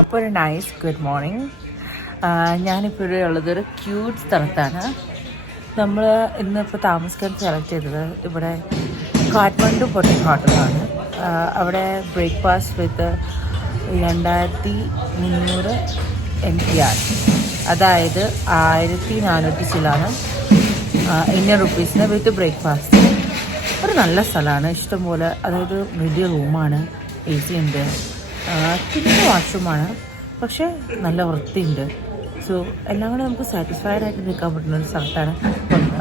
അപ്പോൾ ഒരു nice good morning. ഞാനിപ്പോൾ ഉള്ളതൊരു ക്യൂട്ട് സ്ഥലത്താണ്. നമ്മൾ ഇന്നിപ്പോൾ താമസിക്കാൻ സെലക്ട് ചെയ്തത് ഇവിടെ കാഠ്മണ്ഡു പൊട്ടിക് ഹോട്ടലാണ്. അവിടെ ബ്രേക്ക്ഫാസ്റ്റ് വിത്ത് 2300 NPR, അതായത് 1400 ചില്ലാണ് ഇന്ത്യൻ റുപ്പീസിന് വിത്ത് ബ്രേക്ക്ഫാസ്റ്റ്. ഒരു നല്ല സ്ഥലമാണ്, ഇഷ്ടംപോലെ. അതായത് വലിയ റൂമാണ്, AC ഉണ്ട്, പിന്നെ വാഷ്റൂമാണ്, പക്ഷേ നല്ല വൃത്തിയുണ്ട്. സോ എല്ലാം കൂടെ നമുക്ക് സാറ്റിസ്ഫൈഡ് ആയിട്ട് നിൽക്കാൻ പറ്റുന്ന ഒരു സ്ഥലത്താണ്.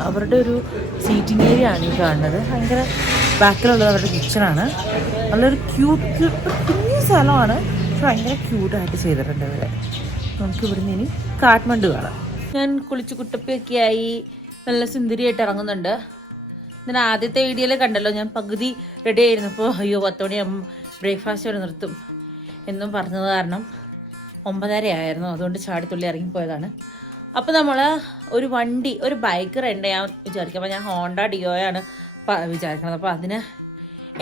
അവരുടെ ഒരു സീറ്റിംഗ് ഏരിയ ആണ് ഈ കാണുന്നത്. ഭയങ്കര ബാക്കിലുള്ളത് അവരുടെ കിച്ചണാണ്. നല്ലൊരു ക്യൂട്ട് കുഞ്ഞു സ്ഥലമാണ്, പക്ഷെ ഭയങ്കര ക്യൂട്ടായിട്ട് ചെയ്തിട്ടുണ്ട് ഇവിടെ. നമുക്ക് ഇവിടുന്ന് ഇനി കാഠ്മണ്ഡു കാണാം. ഞാൻ കുളിച്ച് കുട്ടപ്പിയൊക്കെ ആയി നല്ല സുന്ദരിയായിട്ട് ഇറങ്ങുന്നുണ്ട്. ഞാൻ ആദ്യത്തെ വീഡിയോയിൽ കണ്ടല്ലോ, ഞാൻ പകുതി റെഡി ആയിരുന്നപ്പോൾ അയ്യോ 10 മണിയാകുമ്പോൾ ബ്രേക്ക്ഫാസ്റ്റ് വരെ നിർത്തും എന്നും പറഞ്ഞത് കാരണം 9:30 ആയിരുന്നു. അതുകൊണ്ട് ചാടിത്തുള്ളി ഇറങ്ങിപ്പോയതാണ്. അപ്പോൾ നമ്മൾ ഒരു ബൈക്ക് റെൻ്റ് ചെയ്യാൻ വിചാരിക്കും. അപ്പോൾ ഞാൻ ഹോണ്ട ഡിയോയാണ് വിചാരിക്കുന്നത്. അപ്പോൾ അതിന്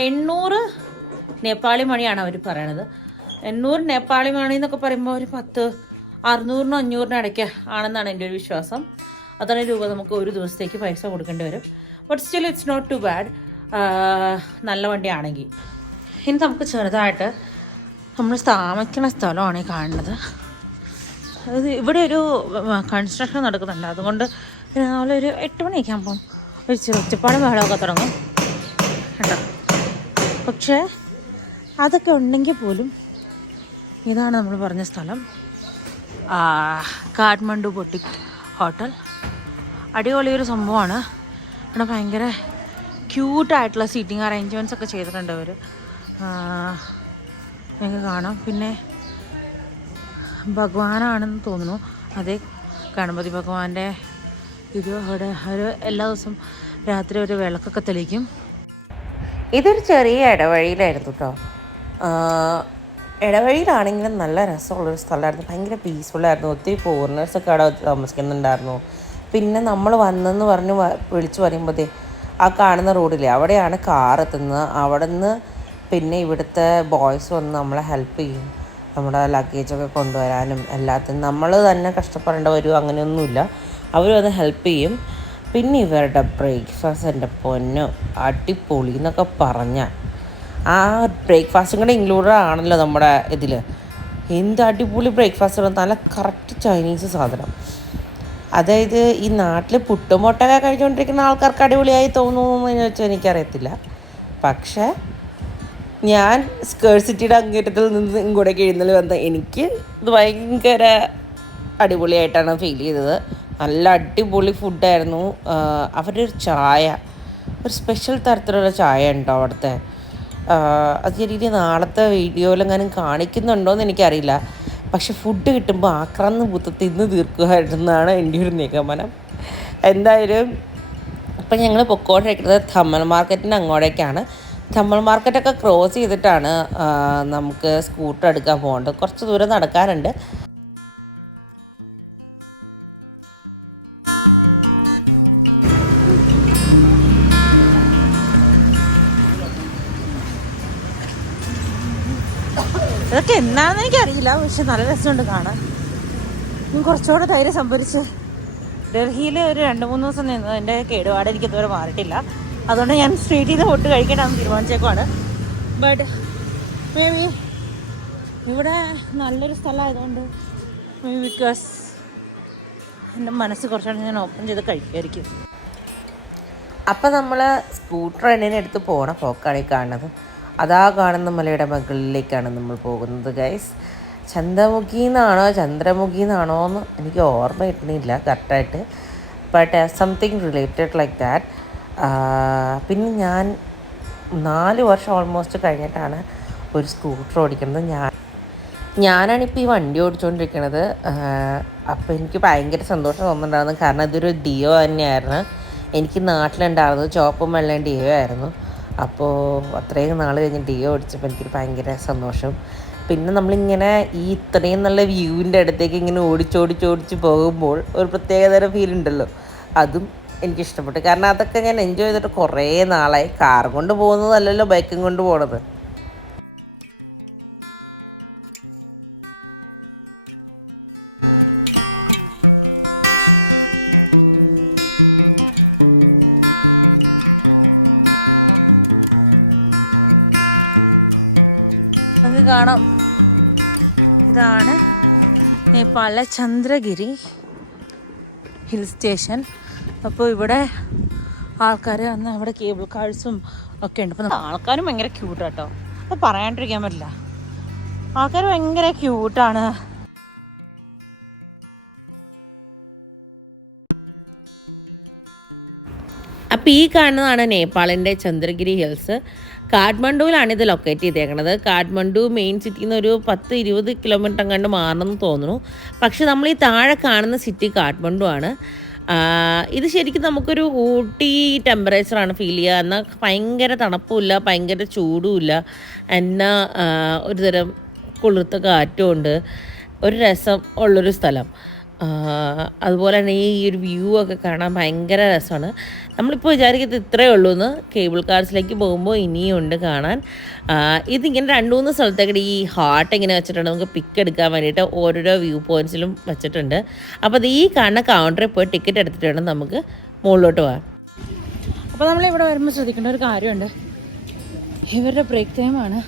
800 നേപ്പാളി മണിയാണ് അവർ പറയണത്. 800 നേപ്പാളി മണി എന്നൊക്കെ പറയുമ്പോൾ ഒരു 600-നോ 500-നോ ഇടയ്ക്ക് ആണെന്നാണ് എൻ്റെ ഒരു വിശ്വാസം. അത്രയും രൂപ നമുക്ക് ഒരു ദിവസത്തേക്ക് പൈസ കൊടുക്കേണ്ടി വരും. But still it's not too bad, നല്ല വണ്ടിയാണെങ്കിൽ. ഇനി നമുക്ക് ചെറുതായിട്ട് നമ്മൾ താമസിക്കുന്ന സ്ഥലമാണ് ഈ കാണുന്നത്. അത് ഇവിടെ ഒരു കൺസ്ട്രക്ഷൻ നടക്കുന്നുണ്ട്. അതുകൊണ്ട് രാവിലെ ഒരു 8 മണിയൊക്കെ ആകുമ്പം ഒരു ഒച്ചപ്പാടും ബഹളമൊക്കെ തുടങ്ങും കേട്ടോ. പക്ഷേ അതൊക്കെ ഉണ്ടെങ്കിൽ പോലും ഇതാണ് നമ്മൾ പറഞ്ഞ സ്ഥലം, കാഠ്മണ്ഡു പൊട്ടിക് ഹോട്ടൽ. അടിപൊളിയൊരു സംഭവമാണ്. ഇവിടെ ഭയങ്കര ക്യൂട്ടായിട്ടുള്ള സീറ്റിംഗ് അറേഞ്ച്മെൻറ്റ്സ് ഒക്കെ ചെയ്തിട്ടുണ്ട് അവർ, നിങ്ങൾക്ക് കാണാം. പിന്നെ ഭഗവാനാണെന്ന് തോന്നുന്നു, അതേ ഗണപതി ഭഗവാന്റെ ഇത് അവിടെ ഒരു എല്ലാ ദിവസവും രാത്രി ഒരു വിളക്കൊക്കെ തെളിയിക്കും. ഇതൊരു ചെറിയ ഇടവഴിയിലായിരുന്നു കേട്ടോ. ഇടവഴിയിലാണെങ്കിലും നല്ല രസമുള്ളൊരു സ്ഥലമായിരുന്നു, ഭയങ്കര പീസ്ഫുള്ളായിരുന്നു. ഒത്തിരി ഫോറിനേഴ്സൊക്കെ അവിടെ താമസിക്കുന്നുണ്ടായിരുന്നു. പിന്നെ നമ്മൾ വന്നെന്ന് പറഞ്ഞ് വിളിച്ചു പറയുമ്പോഴത്തേ ആ കാണുന്ന റോഡില്ലേ, അവിടെയാണ് കാർ എത്തുന്നത്. അവിടെ നിന്ന് പിന്നെ ഇവിടുത്തെ ബോയ്സ് വന്ന് നമ്മളെ ഹെൽപ്പ് ചെയ്യും, നമ്മുടെ ലഗേജൊക്കെ കൊണ്ടുവരാനും എല്ലാത്തിനും. നമ്മൾ തന്നെ കഷ്ടപ്പെടേണ്ട വരും, അങ്ങനെയൊന്നുമില്ല. അവർ വന്ന് ഹെൽപ്പ് ചെയ്യും. പിന്നെ ഇവരുടെ ബ്രേക്ക്ഫാസ്റ്റ് എൻ്റെ പൊന്നോ അടിപൊളി എന്നൊക്കെ പറഞ്ഞാൽ, ആ ബ്രേക്ക്ഫാസ്റ്റും കൂടെ ഇൻക്ലൂഡഡ് ആണല്ലോ നമ്മുടെ ഇതിൽ. എന്ത് അടിപൊളി ബ്രേക്ക്ഫാസ്റ്റ്, നല്ല കറക്റ്റ് ചൈനീസ് സാധനം. അതായത് ഈ നാട്ടിൽ പുട്ടുമൊട്ടൊക്കെ കഴിച്ചുകൊണ്ടിരിക്കുന്ന ആൾക്കാർക്ക് അടിപൊളിയായി തോന്നുന്നു വെച്ചാൽ എനിക്കറിയത്തില്ല. പക്ഷേ ഞാൻ സ്കേഴ്സിറ്റിയുടെ അങ്ങേറ്റത്തിൽ നിന്ന് ഇങ്ങോട്ടേക്ക് എഴുന്നള്ളി വന്ന എനിക്ക് ഇത് ഭയങ്കര അടിപൊളിയായിട്ടാണ് ഫീൽ ചെയ്തത്. നല്ല അടിപൊളി ഫുഡായിരുന്നു. അവരുടെ ഒരു ചായ, ഒരു സ്പെഷ്യൽ തരത്തിലുള്ള ചായ ഉണ്ടോ അവിടുത്തെ. അത് ശരിക്കും നാളത്തെ വീഡിയോയിലെങ്ങാനും കാണിക്കുന്നുണ്ടോ എന്ന് എനിക്കറിയില്ല. പക്ഷെ ഫുഡ് കിട്ടുമ്പോൾ ആക്രാന്ന് പൂത്ത് തിന്ന് തീർക്കുമായിരുന്നാണ് എൻ്റെ ഒരു നിഗമനം. എന്തായാലും ഇപ്പം ഞങ്ങൾ പൊക്കോണ്ടിരിക്കുന്നത് ധമ്മൽ മാർക്കറ്റിൻ്റെ അങ്ങോട്ടേക്കാണ്. ധമ്മൽ മാർക്കറ്റൊക്കെ ക്രോസ് ചെയ്തിട്ടാണ് നമുക്ക് സ്കൂട്ടർ എടുക്കാൻ പോകേണ്ടത്. കുറച്ച് ദൂരം നടക്കാനുണ്ട്. ഇതൊക്കെ എന്താണെന്ന് എനിക്കറിയില്ല, പക്ഷെ നല്ല രസമുണ്ട് കാണാൻ. കുറച്ചുകൂടെ ധൈര്യം സംഭരിച്ച് ഡൽഹിയിൽ ഒരു 2-3 ദിവസം നിന്ന് എൻ്റെ കേടുപാട് എനിക്ക് ഇതുവരെ മാറിയിട്ടില്ല. അതുകൊണ്ട് ഞാൻ സ്ട്രീറ്റിൽ നിന്ന് ഫുഡ് കഴിക്കാനാണെന്ന് തീരുമാനിച്ചേക്കുവാണ്. ബട്ട് മേ ബി ഇവിടെ നല്ലൊരു സ്ഥലമായതുകൊണ്ട് മേ ബി ബിക്കോസ് എൻ്റെ മനസ്സ് കുറച്ചുകൂടെ ഞാൻ ഓപ്പൺ ചെയ്ത് കഴിക്കുമായിരിക്കും. അപ്പം നമ്മൾ സ്കൂട്ടർ എണ്ണേനെടുത്ത് പോകണ പോക്കാണ് ഈ കാണുന്നത്. അതാ കാണുന്ന മലയുടെ മുകളിലേക്കാണ് നമ്മൾ പോകുന്നത് ഗൈസ്. ചന്ദ്രമുഖി എന്നാണോ എന്ന് എനിക്ക് ഓർമ്മ കിട്ടുന്നില്ല കറക്റ്റായിട്ട്. But something related like that. പിന്നെ ഞാൻ 4 വർഷം ഓൾമോസ്റ്റ് കഴിഞ്ഞിട്ടാണ് ഒരു സ്കൂട്ടർ ഓടിക്കുന്നത്. ഞാനാണിപ്പോൾ ഈ വണ്ടി ഓടിച്ചുകൊണ്ടിരിക്കുന്നത്. അപ്പോൾ എനിക്ക് ഭയങ്കര സന്തോഷം തോന്നുന്നുണ്ടായിരുന്നു. കാരണം ഇതൊരു ഡിയോ തന്നെയായിരുന്നു. എനിക്ക് നാട്ടിലുണ്ടായിരുന്നത് ചുവപ്പും വെള്ളയും ഡിയോ ആയിരുന്നു. അപ്പോൾ അത്രയും നാൾ കഴിഞ്ഞ് ഡിയോ ഓടിച്ചപ്പോൾ എനിക്കൊരു ഭയങ്കര സന്തോഷം. പിന്നെ നമ്മളിങ്ങനെ ഈ ഇത്രയും നല്ല വ്യൂവിൻ്റെ അടുത്തേക്ക് ഇങ്ങനെ ഓടിച്ചോടിച്ച് പോകുമ്പോൾ ഒരു പ്രത്യേകതരം ഫീൽ ഉണ്ടല്ലോ, അതും എനിക്കിഷ്ടപ്പെട്ടു. കാരണം അതൊക്കെ ഞാൻ എൻജോയ് ചെയ്തിട്ട് കുറേ നാളായി. കാർ കൊണ്ട് പോകുന്നതല്ലല്ലോ ബൈക്കും കൊണ്ട് പോകണത്. നമുക്ക് കാണാം, ഇതാണ് നേപ്പാളിലെ ചന്ദ്രഗിരി ഹിൽ സ്റ്റേഷൻ. അപ്പോൾ ഇവിടെ ആൾക്കാർ വന്ന് അവിടെ കേബിൾ കാഴ്സും ഒക്കെ ഉണ്ട്. അപ്പോൾ ആൾക്കാരും ഭയങ്കര ക്യൂട്ടാട്ടോ, അത് പറയാണ്ടിരിക്കാൻ പറ്റില്ല. ആൾക്കാർ ഭയങ്കര ക്യൂട്ടാണ്. അപ്പോൾ ഈ കാണുന്നതാണ് നേപ്പാളിൻ്റെ ചന്ദ്രഗിരി ഹിൽസ്. കാഠ്മണ്ഡുവിലാണ് ഇത് ലൊക്കേറ്റ് ചെയ്തേക്കുന്നത്. കാഠ്മണ്ഡു മെയിൻ സിറ്റിയിൽ നിന്ന് ഒരു 10-20 കിലോമീറ്റർ അങ്ങാണ്ട് മാറണമെന്ന് തോന്നുന്നു. പക്ഷെ നമ്മൾ ഈ താഴെ കാണുന്ന സിറ്റി കാഠ്മണ്ഡു ആണ്. ഇത് ശരിക്കും നമുക്കൊരു ഊട്ടി ടെമ്പറേച്ചറാണ് ഫീൽ ചെയ്യുക. എന്നാൽ ഭയങ്കര തണുപ്പുമില്ല, ഭയങ്കര ചൂടുമില്ല, എന്നാൽ ഒരു തരം കുളിർത്ത കാറ്റും ഉണ്ട്. ഒരു രസം ഉള്ളൊരു സ്ഥലം. അതുപോലെ തന്നെ ഈ ഒരു വ്യൂ ഒക്കെ കാണാൻ ഭയങ്കര രസമാണ്. നമ്മളിപ്പോൾ വിചാരിക്കുന്നത് ഇത്രയേ ഉള്ളൂ എന്ന്. കേബിൾ കാർസിലേക്ക് പോകുമ്പോൾ ഇനിയും ഉണ്ട് കാണാൻ. ഇതിങ്ങനെ 2-3 സ്ഥലത്തേക്ക് ഈ ഹാർട്ട് ഇങ്ങനെ വെച്ചിട്ടുണ്ട്. നമുക്ക് പിക്ക് എടുക്കാൻ വേണ്ടിയിട്ട് ഓരോരോ വ്യൂ പോയിൻറ്റ്സിലും വെച്ചിട്ടുണ്ട്. അപ്പോൾ അത് ഈ കാണുന്ന കൗണ്ടറിൽ പോയി ടിക്കറ്റ് എടുത്തിട്ട് വേണം നമുക്ക് മുകളിലോട്ട് പോകാൻ. അപ്പോൾ നമ്മളിവിടെ വരുമ്പോൾ ശ്രദ്ധിക്കേണ്ട ഒരു കാര്യമുണ്ട്. ഇവരുടെ ബ്രേക്ക് ടൈമാണ്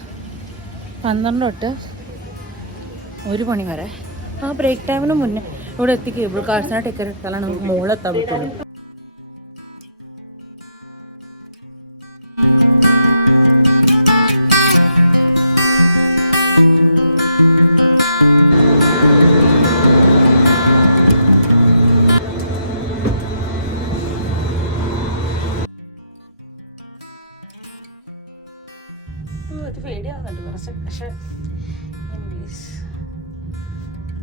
12 തൊട്ട് 1 മണി വരെ. ആ ബ്രേക്ക് ടൈമിന് മുന്നേ ഇവിടെ എത്തി കേബിൾ കാർസിനെ ടിക്കറ്റ് എടുത്താലാണ് നമുക്ക് മുകളിലെത്താൻ പറ്റുള്ളൂ. പേടിയാവുന്നുണ്ട് കുറച്ച്, പക്ഷെ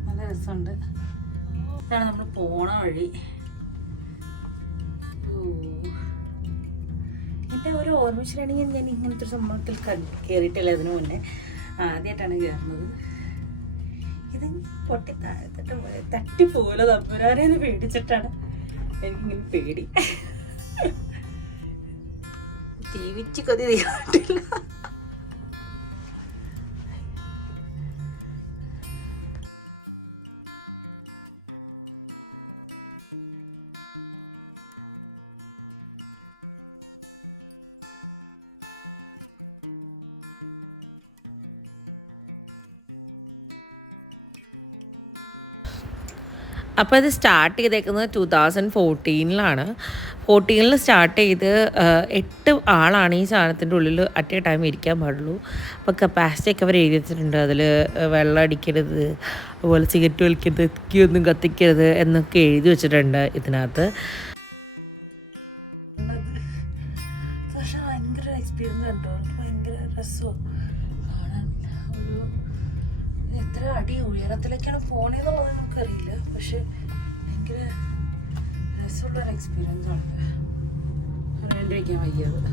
നല്ല രസമുണ്ട്. ഇതാണ് നമ്മൾ പോണ വഴി. എൻ്റെ ഒരു ഓർമ്മശിലാണെങ്കിൽ ഞാൻ ഇങ്ങനത്തെ ഒരു സംഭവത്തിൽ കയറിയിട്ടില്ല ഇതിനു മുന്നേ. ആദ്യമായിട്ടാണ് കയറുന്നത്. ഇത് പൊട്ടി താഴത്തിട്ട് തട്ടിപ്പോലെ തമ്പുരാരെന്ന് പേടിച്ചിട്ടാണ് എനിക്കിങ്ങനെ പേടി. തീവിച്ച് കൊതി തീർന്നിട്ടില്ല. അപ്പോൾ ഇത് സ്റ്റാർട്ട് ചെയ്തേക്കുന്നത് 2014 14 സ്റ്റാർട്ട് ചെയ്ത് 8 ആളാണ് ഈ സാധനത്തിൻ്റെ ഉള്ളിൽ അറ്റ് എ ടൈം ഇരിക്കാൻ പാടുള്ളൂ. അപ്പോൾ കപ്പാസിറ്റി ഒക്കെ അവർ എഴുതി വെച്ചിട്ടുണ്ട്. അതിൽ വെള്ളം അടിക്കരുത്, അതുപോലെ സിഗരറ്റ് വലിക്കരുത്, തീയൊന്നും കത്തിക്കരുത് എന്നൊക്കെ എഴുതി വെച്ചിട്ടുണ്ട് ഇതിനകത്ത്. പക്ഷെ ഭയങ്കര എക്സ്പീരിയൻസ് ഉണ്ടോ, ഭയങ്കര രസമാണ് കാണാൻ. ഒരു എത്ര അടി ഉയരത്തിലേക്കാണ് പോണേന്നുള്ളത് നമുക്കറിയില്ല, പക്ഷെ ഭയങ്കര രസമുള്ളൊരു എക്സ്പീരിയൻസ് ആണ്. പറയാണ്ടിരിക്കാൻ വയ്യത്.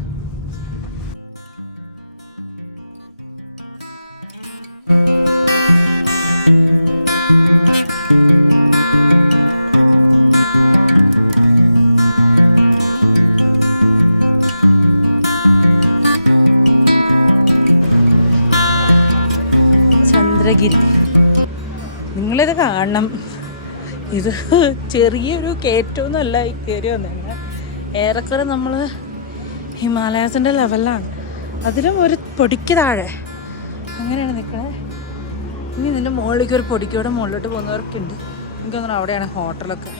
ചന്ദ്രഗിരി നിങ്ങളിത് കാണണം. ഇത് ചെറിയൊരു കയറ്റമൊന്നുമല്ല ഈ കയറി വന്നേക്കുന്നത്. ഏറെക്കുറെ നമ്മൾ ഹിമാലയസിൻ്റെ ലെവലിലാണ്, അതിലും ഒരു പൊടിക്ക് താഴെ അങ്ങനെയാണ് നിൽക്കുന്നത്. ഇനി ഇതിൻ്റെ മുകളിലേക്ക് ഒരു പൊടിക്കോടെ മുകളിലോട്ട് പോകുന്നവരൊക്കെ ഉണ്ട്. എനിക്ക് തോന്നുന്നു അവിടെയാണ് ഹോട്ടലൊക്കെ.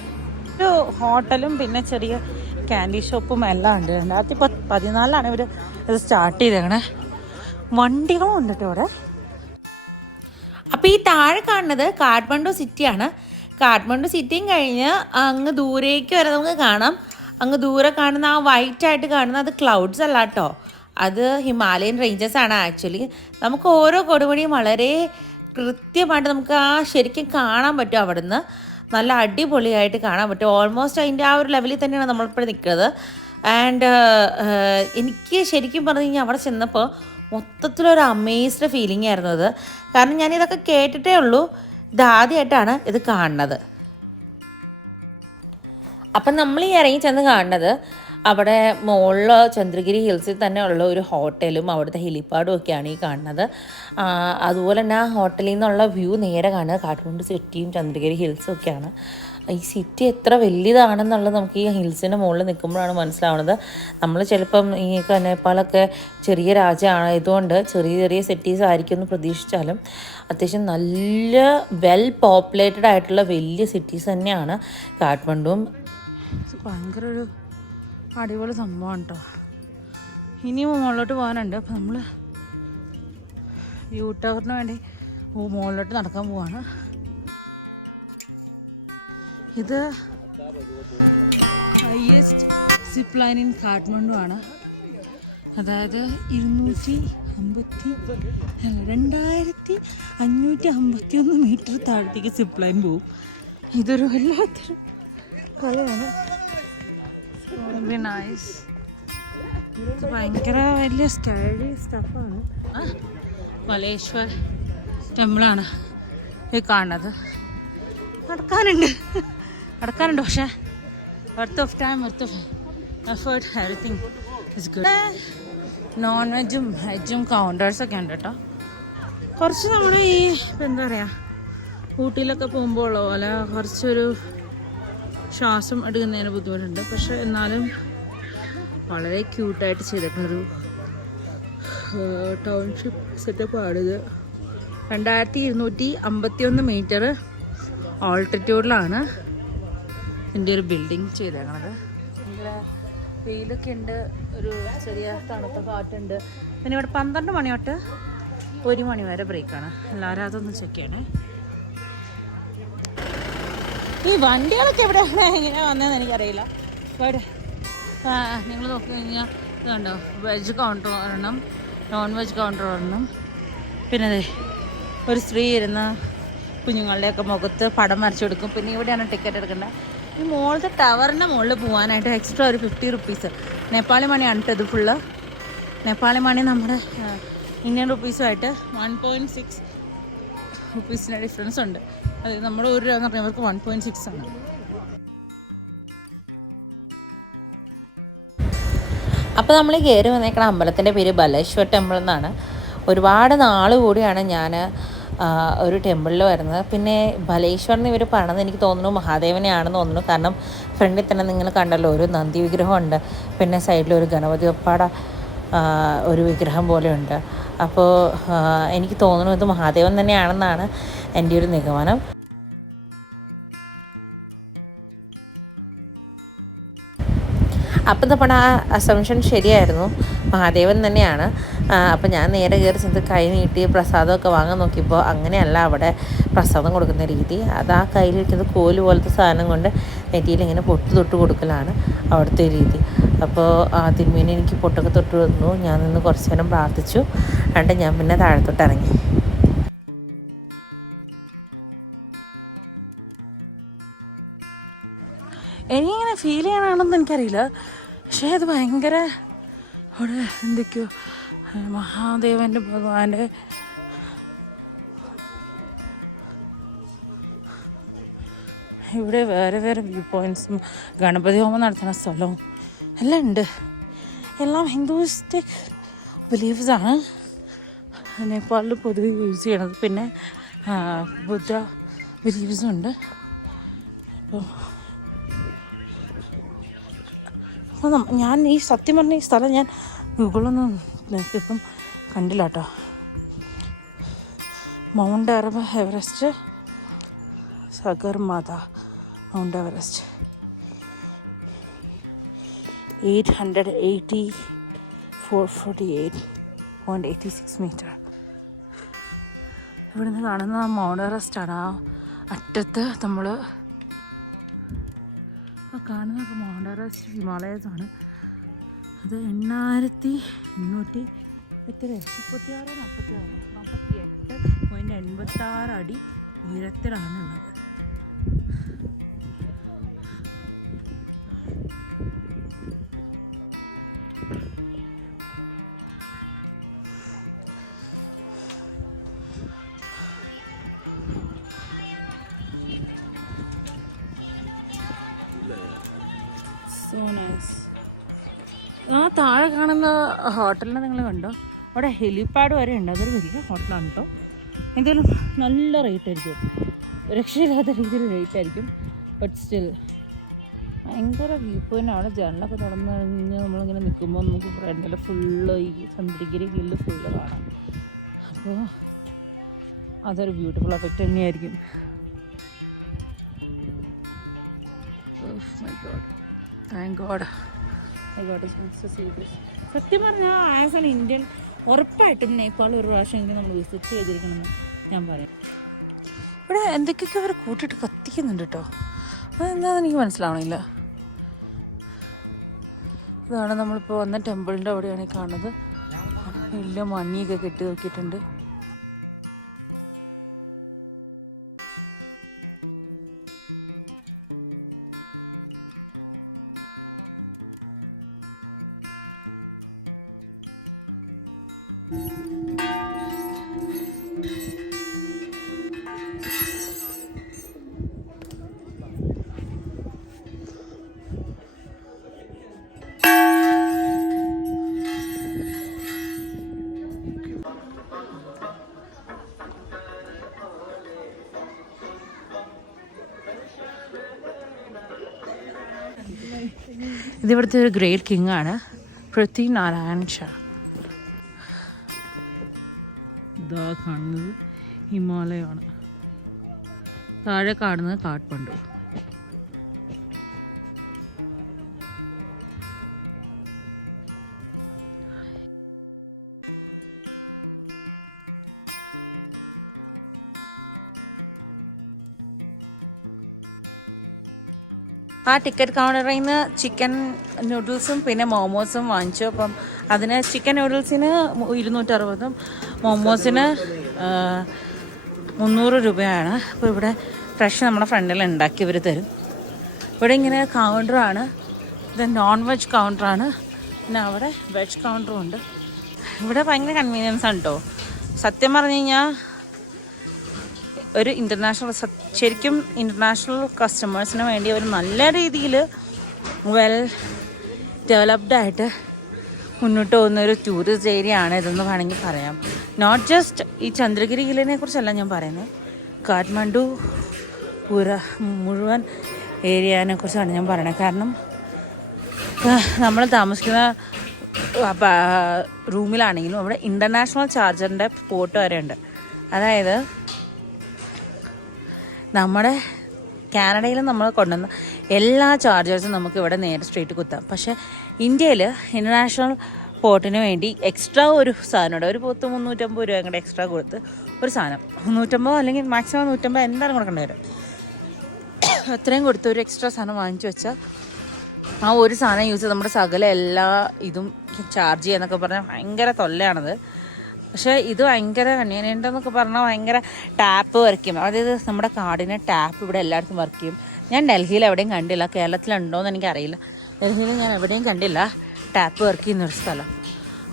ഒരു ഹോട്ടലും പിന്നെ ചെറിയ ക്യാൻഡി ഷോപ്പും എല്ലാം ഉണ്ട്. 2014 ഇവർ ഇത് സ്റ്റാർട്ട് ചെയ്തേക്കണേ. വണ്ടികളും ഉണ്ട് കേട്ടോ ഇവിടെ. അപ്പോൾ ഈ താഴെ കാണുന്നത് കാഠ്മണ്ഡു സിറ്റിയാണ്. കാഠ്മണ്ഡു സിറ്റിയും കഴിഞ്ഞ് അങ്ങ് ദൂരേക്ക് വരെ നമുക്ക് കാണാം. അങ്ങ് ദൂരെ കാണുന്ന ആ വൈറ്റ് ആയിട്ട് കാണുന്ന അത് ക്ലൗഡ്സ് അല്ല കേട്ടോ, അത് ഹിമാലയൻ റേഞ്ചസ് ആണ് ആക്ച്വലി. നമുക്ക് ഓരോ കൊടുമുടിയും വളരെ കൃത്യമായിട്ട് നമുക്ക് ശരിക്കും കാണാൻ പറ്റും. അവിടുന്ന് നല്ല അടിപൊളിയായിട്ട് കാണാൻ പറ്റും. ഓൾമോസ്റ്റ് അതിൻ്റെ ആ ഒരു ലെവലിൽ തന്നെയാണ് നമ്മളിപ്പോൾ നിൽക്കുന്നത്. ആൻഡ് എനിക്ക് ശരിക്കും പറഞ്ഞു കഴിഞ്ഞാൽ അവിടെ ചെന്നപ്പോൾ മൊത്തത്തിലൊരു അമേസ്ഡ് ഫീലിംഗ് ആയിരുന്നു അത്. കാരണം ഞാനിതൊക്കെ കേട്ടിട്ടേ ഉള്ളൂ, ഇതാദ്യമായിട്ടാണ് ഇത് കാണുന്നത്. അപ്പം നമ്മൾ ഈ ഇറങ്ങി ചെന്ന് കാണുന്നത് അവിടെ മുകളിൽ ചന്ദ്രഗിരി ഹിൽസിൽ തന്നെ ഉള്ള ഒരു ഹോട്ടലും അവിടുത്തെ ഹെലിപ്പാഡും ഒക്കെയാണ് ഈ കാണുന്നത്. അതുപോലെ തന്നെ ആ ഹോട്ടലിൽ നിന്നുള്ള വ്യൂ നേരെ കാണുക കാഠ്മണ്ഡു സിറ്റിയും ചന്ദ്രഗിരി ഹിൽസും ഒക്കെയാണ്. ഈ സിറ്റി എത്ര വലിയതാണെന്നുള്ളത് നമുക്ക് ഈ ഹിൽസിൻ്റെ മുകളിൽ നിൽക്കുമ്പോഴാണ് മനസ്സിലാവുന്നത്. നമ്മൾ ചിലപ്പം ഈ നേപ്പാളൊക്കെ ചെറിയ രാജ്യമായതുകൊണ്ട് ചെറിയ ചെറിയ സിറ്റീസ് ആയിരിക്കും എന്ന് പ്രതീക്ഷിച്ചാലും അത്യാവശ്യം നല്ല വെൽ പോപ്പുലേറ്റഡ് ആയിട്ടുള്ള വലിയ സിറ്റീസ് തന്നെയാണ് കാഠ്മണ്ഡുവും. ഭയങ്കര ഒരു അടിപൊളി സംഭവമാണ് കേട്ടോ. ഇനിയും മുകളിലോട്ട് പോകാനുണ്ട്. അപ്പം നമ്മൾ വ്യൂ ടവറിന് വേണ്ടി മുകളിലോട്ട് നടക്കാൻ പോവാണ്. ഇത് highest zip line in Kathmandu ആണ്. അതായത് 2551 മീറ്റർ താഴത്തേക്ക് സിപ്പ് ലൈൻ പോവും. ഇതൊരു വല്ലാത്തൊരു കലയാണ്. നൈസ്. ഭയങ്കര വലിയ സ്കൈലി സ്റ്റഫാണ്. മലേശ്വർ ടെമ്പിളാണ് ഈ കാണുന്നത്. നടക്കാനുണ്ട് പക്ഷേ worth of time, worth of effort, everything is good. Non വെജും വെജും കൗണ്ടേഴ്സൊക്കെ ഉണ്ട് കേട്ടോ. കുറച്ച് നമ്മൾ ഈ എന്താ പറയുക ഊട്ടിയിലൊക്കെ പോകുമ്പോൾ ഉള്ള പോലെ കുറച്ചൊരു ശ്വാസം എടുക്കുന്നതിന് ബുദ്ധിമുട്ടുണ്ട്. പക്ഷെ എന്നാലും വളരെ ക്യൂട്ടായിട്ട് ചെയ്തിട്ടുള്ളൊരു ടൗൺഷിപ്പ് സെറ്റപ്പാണിത്. 2251 മീറ്റർ ഓൾട്ടിറ്റ്യൂഡിലാണ് ഇതിൻ്റെ ഒരു ബിൽഡിങ് ചെയ്തേക്കണത്. ഭയങ്കര വെയിലൊക്കെ ഉണ്ട്, ഒരു ചെറിയ തണുത്ത കാറ്റുണ്ട്. പിന്നെ ഇവിടെ 12 മണി തൊട്ട് 1 മണി വരെ ബ്രേക്കാണ്. എല്ലാവരും അതൊന്ന് ചെക്ക് ചെയ്യണേ. ഈ വണ്ടികളൊക്കെ എവിടെയാണ് എങ്ങനെയാണ് വന്നതെന്ന് എനിക്കറിയില്ല. ഇവിടെ നിങ്ങൾ നോക്കി കഴിഞ്ഞാൽ ഇത് കണ്ടോ, വെജ് കൗണ്ടർ ഒരെണ്ണം, നോൺ വെജ് കൗണ്ടർ ഒരെണ്ണം. പിന്നെ അതെ ഒരു സ്ത്രീ ഇരുന്ന് കുഞ്ഞുങ്ങളുടെയൊക്കെ മുഖത്ത് പടം വരച്ചു കൊടുക്കും. പിന്നെ ഇവിടെയാണ് ടിക്കറ്റ് എടുക്കേണ്ടത്. ഈ മുകളിലത്തെ ടവറിൻ്റെ മുകളിൽ പോകാനായിട്ട് എക്സ്ട്രാ ഒരു 50 റുപ്പീസ് നേപ്പാളി മണിയാണ് കേട്ടോ. ഇത് ഫുള്ള് നേപ്പാളി മണി നമ്മുടെ ഇന്ത്യൻ റുപ്പീസുമായിട്ട് 1.6 റുപ്പീസിൻ്റെ ഡിഫറൻസ് ഉണ്ട്. അത് നമ്മൾ 1 രൂപ എന്ന് പറഞ്ഞവർക്ക് 1.6 ആണ്. അപ്പോൾ നമ്മൾ കയറി വന്നേക്കണ അമ്പലത്തിൻ്റെ പേര് ബലേശ്വർ ടെമ്പിൾ എന്നാണ്. ഒരുപാട് നാൾ കൂടിയാണ് ഞാൻ ഒരു ടെമ്പിളിൽ വരുന്നത്. പിന്നെ ബലേശ്വർ എന്ന് ഇവർ പറയണത് എനിക്ക് തോന്നുന്നു മഹാദേവനെയാണെന്ന് തോന്നുന്നു. കാരണം ഫ്രണ്ടിൽ തന്നെ നിങ്ങൾ കണ്ടല്ലോ ഒരു നന്ദി വിഗ്രഹമുണ്ട്, പിന്നെ സൈഡിൽ ഒരു ഗണപതി ഒപ്പാട ഒരു വിഗ്രഹം പോലെയുണ്ട്. അപ്പോൾ എനിക്ക് തോന്നുന്നു ഇത് മഹാദേവൻ തന്നെയാണെന്നാണ് എൻ്റെ ഒരു നിഗമനം. അപ്പം നമ്മുടെ ആ അസംഷൻ ശരിയായിരുന്നു, മഹാദേവൻ തന്നെയാണ്. അപ്പം ഞാൻ നേരെ കയറി ചെന്ന് കൈ നീട്ടി പ്രസാദമൊക്കെ വാങ്ങാൻ നോക്കിയപ്പോൾ അങ്ങനെയല്ല അവിടെ പ്രസാദം കൊടുക്കുന്ന രീതി. അത് ആ കയ്യിലിരിക്കുന്നത് കോല് പോലത്തെ സാധനം കൊണ്ട് നെറ്റിയിൽ ഇങ്ങനെ പൊട്ട് തൊട്ട് കൊടുക്കലാണ് അവിടുത്തെ രീതി. അപ്പോൾ തിരുമേനി എനിക്ക് പൊട്ടൊക്കെ തൊട്ട് തന്നു. ഞാൻ നിന്ന് കുറച്ച് നേരം പ്രാർത്ഥിച്ചു. എന്നിട്ട് ഞാൻ പിന്നെ താഴത്തോട്ട് ഇറങ്ങി. എനിക്കിങ്ങനെ ഫീൽ ചെയ്യണമെന്ന് എനിക്കറിയില്ല, പക്ഷേ അത് ഭയങ്കര അവിടെ എന്തൊക്കെയോ മഹാദേവൻ്റെ ഭഗവാന്റെ ഇവിടെ വേറെ വേറെ വ്യൂ പോയിൻറ്റ്സും ഗണപതി ഹോമം നടത്തുന്ന സ്ഥലവും എല്ലാം ഉണ്ട്. എല്ലാം ഹിന്ദുയിസ്റ്റിക് ബിലീഫ്സാണ് നേപ്പാളിൽ പൊതുവെ യൂസ് ചെയ്യണത്. പിന്നെ ബുദ്ധ ബിലീഫ്സും ഉണ്ട്. അപ്പോൾ ഞാൻ ഈ സത്യം പറഞ്ഞ ഈ സ്ഥലം ഞാൻ ഗൂഗിളൊന്നും നോക്കിയപ്പം കണ്ടില്ല കേട്ടോ. Mount Everest, Sagarmatha mount Everest 884.86 metre. ഇവിടുന്ന് കാണുന്ന മൗണ്ട് എവറസ്റ്റാണ്. ആ അറ്റത്ത് നമ്മൾ കാണുന്നതൊക്കെ മൗണ്ട് എവറസ്റ്റ് ഹിമാലയസ് ആണ്. അത് 48.86 അടി ഉയരത്തിലാണുള്ളത്. So nice. ആ താഴെ കാണുന്ന ഹോട്ടലിനെ നിങ്ങൾ കണ്ടോ, അവിടെ ഹെലിപാഡ് വരെ ഉണ്ട്. അതൊരു വലിയ ഹോട്ടലാണ് കേട്ടോ. എന്തായാലും നല്ല റേറ്റ് ആയിരിക്കും, രക്ഷയില്ലാത്ത രീതിയിൽ റേറ്റ് ആയിരിക്കും. ബട്ട് സ്റ്റിൽ ഭയങ്കര വ്യൂ പോയിൻ്റ് ആണ്. ജനലൊക്കെ തുറന്നു കഴിഞ്ഞാൽ നമ്മളിങ്ങനെ നിൽക്കുമ്പോൾ നമുക്ക് ഫ്രണ്ടിൽ ഫുള്ള് ഈ ചന്ദ്രഗിരി ഹില്ല് ഫുള്ള് കാണാം. അപ്പോൾ അതൊരു ബ്യൂട്ടിഫുൾ എഫക്റ്റ് തന്നെയായിരിക്കും. My god, thank god, I got to see this. സത്യം പറഞ്ഞാൽ ആസ് ആൻ ഇന്ത്യൻ ഉറപ്പായിട്ടും നേപ്പാൾ ഒരു പ്രാവശ്യമെങ്കിലും നമ്മൾ വിസിറ്റ് ചെയ്തിരിക്കണമെന്ന് ഞാൻ പറയാം. ഇവിടെ എന്തൊക്കെയൊക്കെ അവർ കൂട്ടിയിട്ട് കത്തിക്കുന്നുണ്ട് കേട്ടോ. അതെന്താണെന്ന് എനിക്ക് മനസ്സിലാവണില്ല. ഇതാണ് നമ്മളിപ്പോൾ വന്ന ടെമ്പിളിൻ്റെ അവിടെയാണ് ഈ കാണുന്നത്. വലിയ മണിയൊക്കെ കെട്ടി നോക്കിയിട്ടുണ്ട്. ഇതിവിടുത്തെ ഒരു ഗ്രേറ്റ് കിങ് ആണ്, പൃഥ്വി നാരായൺ ഷാ. ഇതാ കാണുന്നത് ഹിമാലയമാണ്, താഴെ കാണുന്നത് കാഠ്മണ്ഡു. ആ ടിക്കറ്റ് കൗണ്ടറിൽ നിന്ന് ചിക്കൻ നൂഡിൽസും പിന്നെ മോമോസും വാങ്ങിച്ചു. അപ്പം അതിന് ചിക്കൻ നൂഡിൽസിന് 260, മോമോസിന് 300 രൂപയാണ്. അപ്പോൾ ഇവിടെ ഫ്രഷ് നമ്മുടെ ഫ്രണ്ടിൽ ഉണ്ടാക്കി ഇവർ തരും. ഇവിടെ ഇങ്ങനെ കൗണ്ടറാണ്, ഇത് നോൺ വെജ് കൗണ്ടറാണ്. പിന്നെ അവിടെ വെജ് കൗണ്ടറും ഉണ്ട്. ഇവിടെ ഭയങ്കര കൺവീനിയൻസ് ആണ് കേട്ടോ. സത്യം പറഞ്ഞു കഴിഞ്ഞാൽ ഒരു ശരിക്കും ഇൻ്റർനാഷണൽ കസ്റ്റമേഴ്സിന് വേണ്ടി ഒരു നല്ല രീതിയിൽ വെൽ ഡെവലപ്ഡായിട്ട് മുന്നോട്ട് പോകുന്ന ഒരു ടൂറിസ്റ്റ് ഏരിയ ആണ് ഇതെന്ന് വേണമെങ്കിൽ പറയാം. നോട്ട് ജസ്റ്റ് ഈ ചന്ദ്രഗിരി ഹില്ലിനെ കുറിച്ചല്ല ഞാൻ പറയുന്നത്, കാഠ്മണ്ഡു മുഴുവൻ ഏരിയനെ കുറിച്ചാണ് ഞാൻ പറയുന്നത്. കാരണം നമ്മൾ താമസിക്കുന്ന റൂമിലാണെങ്കിലും അവിടെ ഇൻ്റർനാഷണൽ ചാർജറിൻ്റെ പോർട്ട് വരെ ഉണ്ട്. അതായത് നമ്മുടെ കാനഡയിൽ നമ്മൾ കൊണ്ടുവന്ന എല്ലാ ചാർജേഴ്സും നമുക്ക് ഇവിടെ നേരെ സ്ട്രേറ്റ് കുത്താം. പക്ഷേ ഇന്ത്യയിൽ ഇൻ്റർനാഷണൽ പോർട്ടിന് വേണ്ടി എക്സ്ട്രാ ഒരു സാധനമുണ്ട്. ഒരു 350 രൂപ കൂടെ എക്സ്ട്രാ കൊടുത്ത് ഒരു സാധനം 350 അല്ലെങ്കിൽ മാക്സിമം 150 എന്തായാലും കൊടുക്കേണ്ടി വരും. അത്രയും കൊടുത്ത് ഒരു എക്സ്ട്രാ സാധനം വാങ്ങിച്ചു വെച്ചാൽ ആ ഒരു സാധനം യൂസ് ചെയ്ത് നമ്മുടെ സകല എല്ലാ ഇതും ചാർജ് ചെയ്യാന്നൊക്കെ പറഞ്ഞാൽ ഭയങ്കര തൊല്ലയാണത്. പക്ഷേ ഇത് ഭയങ്കര കൺവീനിയൻ്റ് എന്നൊക്കെ പറഞ്ഞാൽ ഭയങ്കര ടാപ്പ് വർക്ക് ചെയ്യും. അതായത് നമ്മുടെ കാർഡിന് ടാപ്പ് ഇവിടെ എല്ലായിടത്തും വർക്ക് ചെയ്യും. ഞാൻ ഡൽഹിയിൽ എവിടെയും കണ്ടില്ല, കേരളത്തിലുണ്ടോ എന്ന് എനിക്കറിയില്ല. ഡൽഹിയിൽ ഞാൻ എവിടെയും കണ്ടില്ല ടാപ്പ് വർക്ക് ചെയ്യുന്നൊരു സ്ഥലം.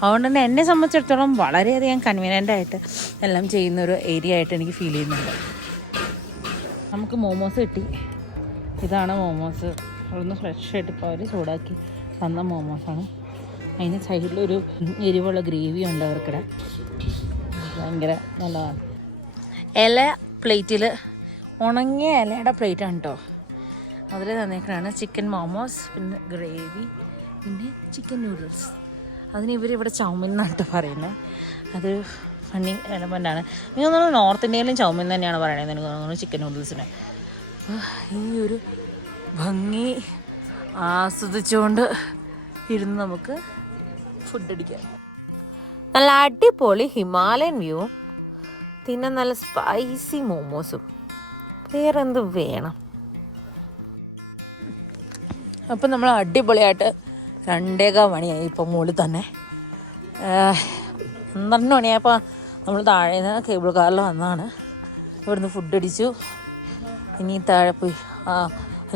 അതുകൊണ്ട് തന്നെ എന്നെ സംബന്ധിച്ചിടത്തോളം വളരെയധികം കൺവീനിയൻ്റായിട്ട് എല്ലാം ചെയ്യുന്നൊരു ഏരിയ ആയിട്ട് എനിക്ക് ഫീൽ ചെയ്യുന്നുണ്ട്. നമുക്ക് മോമോസ് കിട്ടി. ഇതാണ് മോമോസ്. അവിടുന്ന് ഫ്രഷ് ആയിട്ട് ഇപ്പോൾ അവർ ചൂടാക്കി തന്ന മോമോസാണ്. അതിന് സൈഡിലൊരു എരിവുള്ള ഗ്രേവി ഉണ്ട് അവർക്കിടെ, ഭയങ്കര നല്ലതാണ്. ഇല പ്ലേറ്റിൽ ഉണങ്ങിയ ഇലയുടെ പ്ലേറ്റാണ് കേട്ടോ. അതിൽ തന്നേക്കാണ് ചിക്കൻ മോമോസ്, പിന്നെ ഗ്രേവി, പിന്നെ ചിക്കൻ നൂഡിൽസ്. അതിന് ഇവരിവിടെ ചൗമിൻ എന്നാണ് പറയുന്നത്. അതൊരു ഫണ്ണി എലമെൻ്റാണ്. എനിക്ക് തോന്നുന്നു നോർത്ത് ഇന്ത്യയിലും ചൗമിൻ തന്നെയാണ് പറയണത് എനിക്ക് തോന്നുന്നു ചിക്കൻ നൂഡിൽസിന്. ഈ ഒരു ഭംഗി ആസ്വദിച്ചുകൊണ്ട് ഇരുന്ന് നമുക്ക് ഫുഡ് അടിക്കാം. നല്ല അടിപൊളി ഹിമാലയൻ വ്യൂവും പിന്നെ നല്ല സ്പൈസി മോമോസും, വേറെ എന്ത് വേണം. അപ്പം നമ്മൾ അടിപൊളിയായിട്ട് 2:15 മണിയായി. ഇപ്പം മുകളിൽ തന്നെ 12 മണിയായപ്പോൾ നമ്മൾ താഴെ നിന്ന് കേബിൾ കാറിൽ വന്നതാണ്. ഇവിടുന്ന് ഫുഡ് അടിച്ചു. ഇനി താഴെ പോയി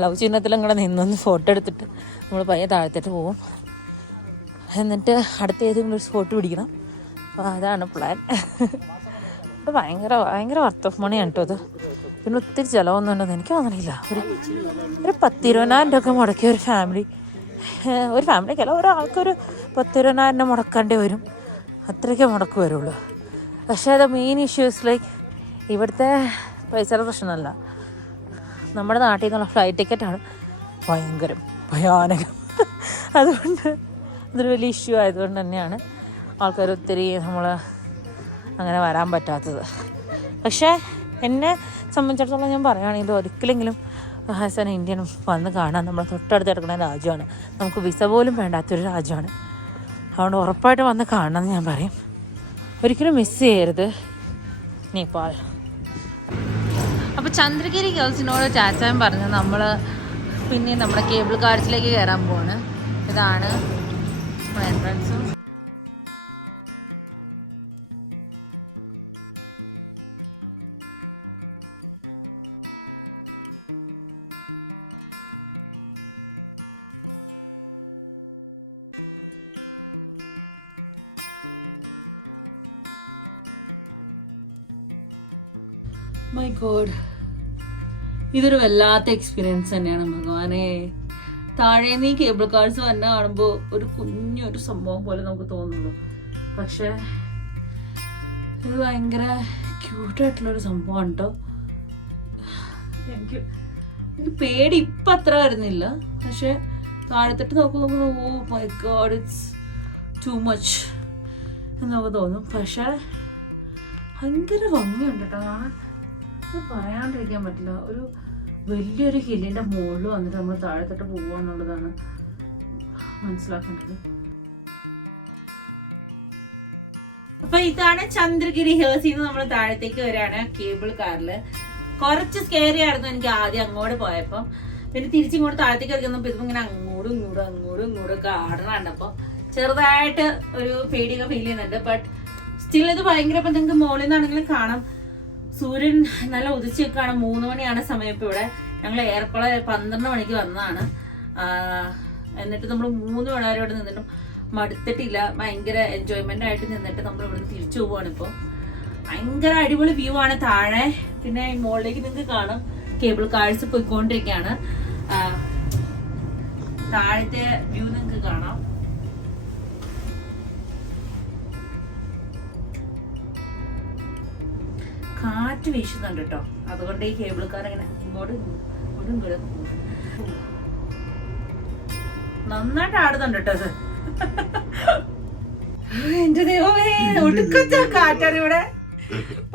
ലവ് ചിഹ്നത്തിലും കൂടെ നിന്നൊന്ന് ഫോട്ടോ എടുത്തിട്ട് നമ്മൾ പയ്യെ താഴത്തേട്ട് പോകും. എന്നിട്ട് അടുത്ത ഏതെങ്കിലും ഒരു സ്പോട്ട് പിടിക്കണം. അപ്പോൾ അതാണ് പ്ലാൻ. ഇത് ഭയങ്കര വർത്ത് ഓഫ് മണിയാണ് കേട്ടോ. അത് പിന്നെ ഒത്തിരി ചിലവൊന്നും ഉണ്ടെന്ന് എനിക്ക് തോന്നണില്ല. ഒരു 10-20,000 രൂപ മുടക്കിയ ഒരു ഫാമിലി ഒരു ഫാമിലിക്കല്ല, ഒരാൾക്കൊരു 10,000 മുടക്കേണ്ടി വരും. അത്രയ്ക്ക് മുടക്ക് വരുള്ളൂ. പക്ഷേ അത് മെയിൻ ഇഷ്യൂസ് ലൈക്ക് ഇവിടുത്തെ പൈസയുടെ പ്രശ്നമല്ല, നമ്മുടെ നാട്ടിൽ നിന്നുള്ള ഫ്ലൈറ്റ് ടിക്കറ്റാണ് ഭയാനകം. അതുകൊണ്ട് അതൊരു വലിയ ഇഷ്യൂ ആയതുകൊണ്ട് തന്നെയാണ് ആൾക്കാർ ഒത്തിരി നമ്മൾ അങ്ങനെ വരാൻ പറ്റാത്തത്. പക്ഷേ എന്നെ സംബന്ധിച്ചിടത്തോളം ഞാൻ പറയുകയാണെങ്കിൽ ഒരിക്കലെങ്കിലും ആസ് ആൻ ഇന്ത്യൻ വന്ന് കാണാൻ നമ്മൾ തൊട്ടടുത്ത് കിടക്കുന്ന രാജ്യമാണ്. നമുക്ക് വിസ പോലും വേണ്ടാത്തൊരു രാജ്യമാണ്. അതുകൊണ്ട് ഉറപ്പായിട്ട് വന്ന് കാണണമെന്ന് ഞാൻ പറയും. ഒരിക്കലും മിസ് ചെയ്യരുത് നേപ്പാൾ. അപ്പോൾ ചന്ദ്രഗിരി ഗേൾസിനോട് ചാച്ചാൻ പറഞ്ഞ് നമ്മൾ പിന്നെ നമ്മുടെ കേബിൾ കാർസിലേക്ക് കയറാൻ പോവാണ്. ഇതാണ് എൻട്രൻസും. മൈ ഗോഡ്, ഇതൊരു വല്ലാത്ത എക്സ്പീരിയൻസ് തന്നെയാണ് ഭഗവാനെ. താഴേന്ന് ഈ കേബിൾ കാർസ് തന്നെ കാണുമ്പോൾ ഒരു കുഞ്ഞൊരു സംഭവം പോലെ നമുക്ക് തോന്നുള്ളൂ. പക്ഷേ ഇത് ഭയങ്കര ക്യൂട്ടായിട്ടുള്ളൊരു സംഭവമാണ് കേട്ടോ. എനിക്ക് പേടി ഇപ്പം അത്ര വരുന്നില്ല. പക്ഷെ താഴെത്തിട്ട് നോക്കുമ്പോൾ oh my god it's too much എന്നൊക്കെ തോന്നും. പക്ഷെ ഭയങ്കര ഭംഗിയുണ്ട് കേട്ടോ കാണാൻ. അത് പറയാണ്ടിരിക്കാൻ പറ്റില്ല. ഒരു വലിയൊരു ഹില്ലിൻ്റെ മുകളിൽ വന്നിട്ട് നമ്മൾ താഴെത്തിട്ട് പോവുക എന്നുള്ളതാണ് മനസ്സിലാക്കേണ്ടത്. അപ്പൊ ഇതാണ് ചന്ദ്രഗിരി ഹിൽസ്. നിന്ന് നമ്മൾ താഴത്തേക്ക് വരികയാണ് കേബിൾ കാറിൽ. കുറച്ച് സ്കെയറി ആയിരുന്നു എനിക്ക് ആദ്യം അങ്ങോട്ട് പോയപ്പം. പിന്നെ തിരിച്ചിങ്ങോട്ട് താഴത്തേക്ക് ഇറങ്ങുന്നപ്പോൾ ഇപ്പം ഇങ്ങനെ അങ്ങോട്ടും ഇങ്ങോട്ടും കാണണുണ്ടപ്പോൾ ചെറുതായിട്ട് ഒരു പേടിയൊക്കെ ഫീൽ ചെയ്യുന്നുണ്ട്. ബട്ട് സ്റ്റിൽ ഇത് ഭയങ്കര, ഇപ്പം നിങ്ങൾക്ക് മുകളിൽ നിന്നാണെങ്കിലും കാണാം സൂര്യൻ നല്ല ഉദിച്ചേക്കാണ്. 3 മണിയാണ് സമയം. ഇപ്പോൾ ഇവിടെ ഞങ്ങൾ ഏറെക്കുറെ 12 മണിക്ക് വന്നതാണ്. എന്നിട്ട് നമ്മൾ 3 മണി വരെ ഇവിടെ നിന്നിട്ടും മടുത്തിട്ടില്ല. ഭയങ്കര എൻജോയ്മെന്റ് ആയിട്ട് നിന്നിട്ട് നമ്മൾ ഇവിടെ തിരിച്ചു പോവാണ്. ഇപ്പോൾ ഭയങ്കര അടിപൊളി വ്യൂ ആണ് താഴെ. പിന്നെ മുകളിലേക്ക് നിങ്ങൾക്ക് കാണാം കേബിൾ കാഴ്ച പോയിക്കൊണ്ടിരിക്കുകയാണ്. താഴത്തെ വ്യൂ നിങ്ങൾക്ക് കാണാം. കാറ്റ് വീശുന്നുണ്ട് കേട്ടോ. അതുകൊണ്ട് ഈ കേബിൾ കാർ ഇങ്ങനെ ഇങ്ങോട്ടും നന്നായിട്ട് ആടുന്നുണ്ട് കേട്ടോ. അത് എന്റെ ദൈവമേ, ഒടുക്കത്തെ കാറ്റാണ് ഇവിടെ.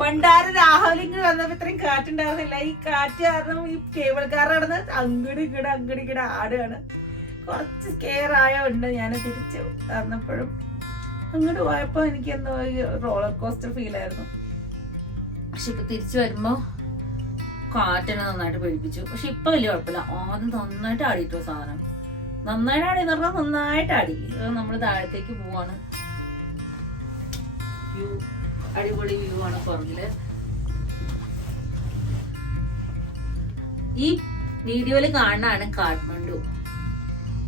പണ്ടാരം രാഹുലിങ് വന്നപ്പോ ഇത്രയും കാറ്റുണ്ടായിരുന്നില്ല. ഈ കാറ്റ് കാരണം ഈ കേബിൾ കാർ നടന്ന് അങ്ങടി ആടുകയാണ്. കുറച്ച് സ്കെയർ ആയോണ്ട് ഞാൻ തിരിച്ചു വന്നപ്പോഴും അങ്ങോട്ട് പോയപ്പോ എനിക്ക് എന്തോ റോളർ കോസ്റ്റർ ഫീൽ ആയിരുന്നു. പക്ഷെ ഇപ്പൊ തിരിച്ചു വരുമ്പോ കാറ്റിനെ നന്നായിട്ട് പേടിപ്പിച്ചു. പക്ഷെ ഇപ്പൊ വലിയ കുഴപ്പമില്ല. ആദ്യം നന്നായിട്ട് ആടിയിട്ടോ സാധനം. നന്നായിട്ട് ആടിയെന്ന് പറഞ്ഞാൽ നന്നായിട്ട് ആടി. നമ്മള് താഴത്തേക്ക് പോവാണ്. വ്യൂ അടിപൊളി വ്യൂ ആണ് പുറകില്. ഈ വീഡിയോയില് കാണാനാണ് കാഠ്മണ്ഡു.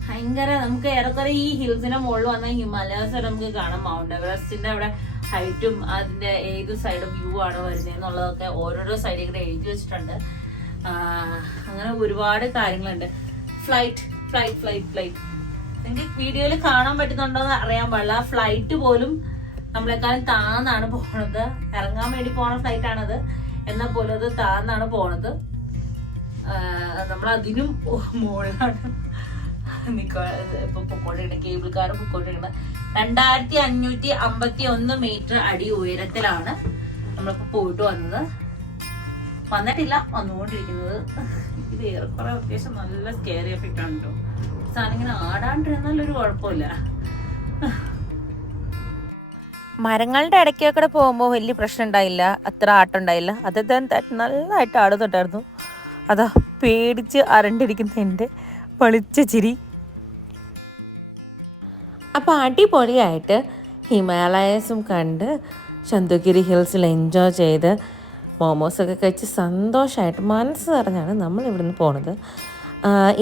ഭയങ്കര നമുക്ക് ഏറെക്കുറെ ഈ ഹിൽസിന്റെ മുകളിൽ വന്ന ഹിമാലയാസ് വരെ നമുക്ക് കാണാം. മൗണ്ട് എവറസ്റ്റിന്റെ അവിടെ ഹൈറ്റും അതിന്റെ ഏത് സൈഡ് വ്യൂ ആണ് വരുന്നത് എന്നുള്ളതൊക്കെ ഓരോരോ സൈഡിൽ കൂടെ എഴുതി വെച്ചിട്ടുണ്ട്. അങ്ങനെ ഒരുപാട് കാര്യങ്ങളുണ്ട്. ഫ്ലൈറ്റ് നിങ്ങൾക്ക് വീഡിയോയിൽ കാണാൻ പറ്റുന്നുണ്ടോ എന്ന് അറിയാൻ പാടില്ല. ഫ്ലൈറ്റ് പോലും നമ്മളെക്കാളും താന്നാണ് പോണത്. ഇറങ്ങാൻ വേണ്ടി പോണ ഫ്ലൈറ്റ് ആണത്. എന്നാൽ പോലും അത് താന്നാണ് പോണത്. നമ്മൾ അതിനും മുകളിലാണ് ഇപ്പൊ പൊക്കോണ്ടിരിക്കുന്നത്. കേബിൾ കാർ പൊക്കോണ്ടിരിക്കുന്നത് 2551 മീറ്റർ അടി ഉയരത്തിലാണ് നമ്മളിപ്പോ പോയിട്ട് വന്നിട്ടില്ല, വന്നുകൊണ്ടിരിക്കുന്നത്. ഇത് ഏറെക്കുറെ അത്യാവശ്യം നല്ല സ്കെയറി എഫക്റ്റ് ആണ് കേട്ടോ. സാധനം ഇങ്ങനെ ആടാണ്ടിരുന്നാലൊരു കുഴപ്പമില്ല. മരങ്ങളുടെ ഇടയ്ക്കൊക്കെ പോകുമ്പോൾ വലിയ പ്രശ്നം ഉണ്ടായില്ല, അത്ര ആട്ടമുണ്ടായില്ല. അത് നല്ലതായിട്ട് ആടുന്നുണ്ടായിരുന്നു. അതാ പേടിച്ച് അരണ്ടിരിക്കുന്ന എൻ്റെ പളിച്ച ചിരി. അപ്പോൾ അടിപൊളിയായിട്ട് ഹിമാലയസും കണ്ട് ചന്ദ്രഗിരി ഹിൽസിൽ എൻജോയ് ചെയ്ത് മോമോസൊക്കെ കഴിച്ച് സന്തോഷമായിട്ട് മനസ്സ് നിറഞ്ഞാണ് നമ്മൾ ഇവിടുന്ന് പോണത്.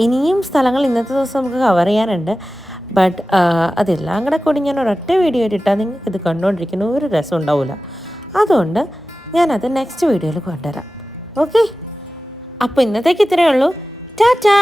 ഇനിയും സ്ഥലങ്ങൾ ഇന്നത്തെ ദിവസം നമുക്ക് കവർ ചെയ്യാനുണ്ട്. ബട്ട് അതെല്ലാം കൂടി ഞാൻ ഒരൊറ്റ വീഡിയോ ഇട്ടാൽ നിങ്ങൾക്ക് ഇത് കണ്ടുകൊണ്ടിരിക്കുന്ന ഒരു രസം ഉണ്ടാവില്ല. അതുകൊണ്ട് ഞാനത് നെക്സ്റ്റ് വീഡിയോയിൽ കൊണ്ടുവരാം. ഓക്കെ, അപ്പോൾ ഇന്നത്തേക്ക് ഇത്രയേ ഉള്ളൂ. ടാറ്റാ.